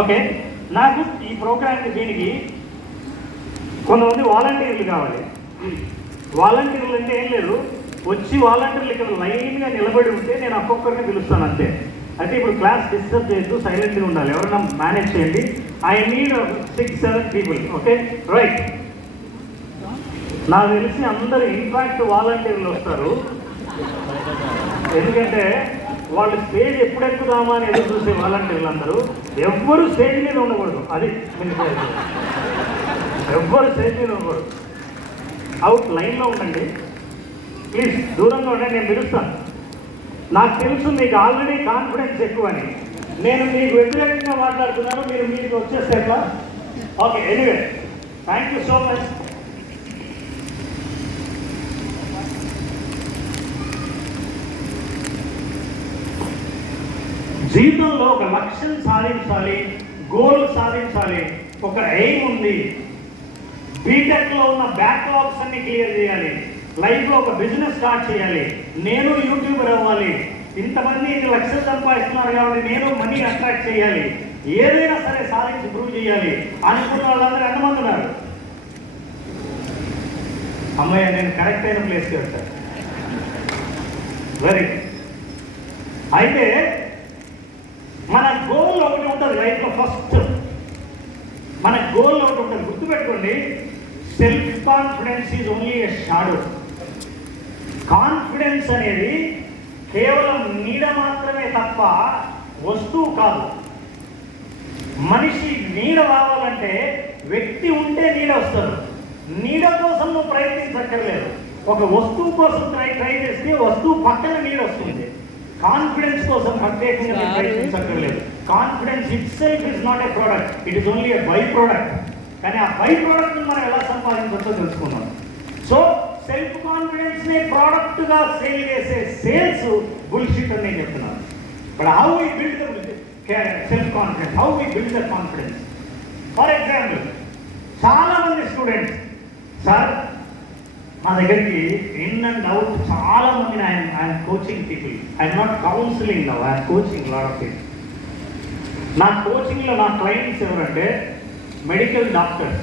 Okay, నాకు ఈ ప్రోగ్రామ్కి దీనికి కొంతమంది వాలంటీర్లు కావాలి. వాలంటీర్లు అంటే ఏం లేదు, వచ్చి వాలంటీర్లు ఇక్కడ లైన్గా నిలబడి ఉంటే నేను ఒక్కొక్కరిని పిలుస్తాను అంతే. అయితే ఇప్పుడు క్లాస్ డిస్టర్బ్ చేయొద్దు, సైలెంట్గా ఉండాలి. ఎవరైనా మేనేజ్ చేయండి. I need 6-7 people. Okay, right. నాకు తెలిసి అందరూ ఇన్ఫాక్ట్ వాలంటీర్లు వస్తారు, ఎందుకంటే వాళ్ళు స్టేజ్ ఎప్పుడు ఎక్కుదామా అని ఎదురు చూసే వాలంటీర్లు అందరూ. ఎవ్వరు స్టేజ్ మీద ఉండకూడదు, అది ఎవ్వరు స్టేజ్ మీద ఉండకూడదు. అవుట్ లైన్లో ఉండండి ప్లీజ్, దూరంగా ఉండండి. నేను పిలుస్తాను. నాకు తెలుసు మీకు ఆల్రెడీ కాన్ఫిడెన్స్ ఎక్కువ అని. నేను మీకు వ్యతిరేకంగా మాట్లాడుతున్నాను, మీరు మీకు వచ్చేస్తే ఎట్లా? Okay, anyway thank you so much. జీవితంలో ఒక లక్ష్యం సాధించాలి, గోల్ సాధించాలి, ఒక ఎయిమ్ ఉంది. బీటెక్లో ఉన్న బ్యాక్లాగ్స్ అన్ని క్లియర్ చేయాలి, లైఫ్లో ఒక బిజినెస్ స్టార్ట్ చేయాలి, నేను యూట్యూబర్ అవ్వాలి, ఇంతమంది ఇన్ని లక్షలు సంపాదిస్తున్నారు కాబట్టి నేను మనీ అట్రాక్ట్ చేయాలి, ఏదైనా సరే సాధించి ప్రూవ్ చేయాలి అనుకున్న వాళ్ళందరూ ఎంతమంది ఉన్నారు? అమ్మాయి, నేను కరెక్ట్ అయిన ప్లేస్కి వచ్చాను. Very good. అయితే మన గోల్ ఒకటి ఉంటుంది లైఫ్లో. ఫస్ట్ మన గోల్ ఒకటి ఉంటుంది, గుర్తుపెట్టుకోండి. Self confidence is only a shadow. Confidence అనేది కేవలం నీడ మాత్రమే తప్ప వస్తువు కాదు. మనిషి నీడ రావాలంటే వ్యక్తి ఉంటే నీడ వస్తుంది. నీడ కోసం నువ్వు ప్రయత్నించక్కర్లేదు, ఒక వస్తువు కోసం ట్రై చేస్తే వస్తువు పక్కన నీడ వస్తుంది. కాన్ఫిడెన్స్ కోసం ప్రత్యేకంగా ప్రయత్నించక్కర్లేదు. Confidence itself is not a product, it is only a byproduct. కానీ ఆ బై ప్రోడక్ట్ని మనం ఎలా సంపాదించవచ్చో తెలుసుకున్నాం. సో సెల్ఫ్ కాన్ఫిడెన్స్ ని ప్రోడక్ట్ గా సేల్ చేసే సేల్స్ బుల్షిట్ అని నేను చెప్తున్నాను. But how we build the self confidence, how we build the confidence? For example, చాలా మంది స్టూడెంట్స్ సార్ మా దగ్గరికి ఇన్ అండ్ అవుట్ చాలా మందిని I'm coaching people. I'm not counselling now, I'm coaching lot of people. నా కోచింగ్లో నా clients ఎవరంటే medical doctors,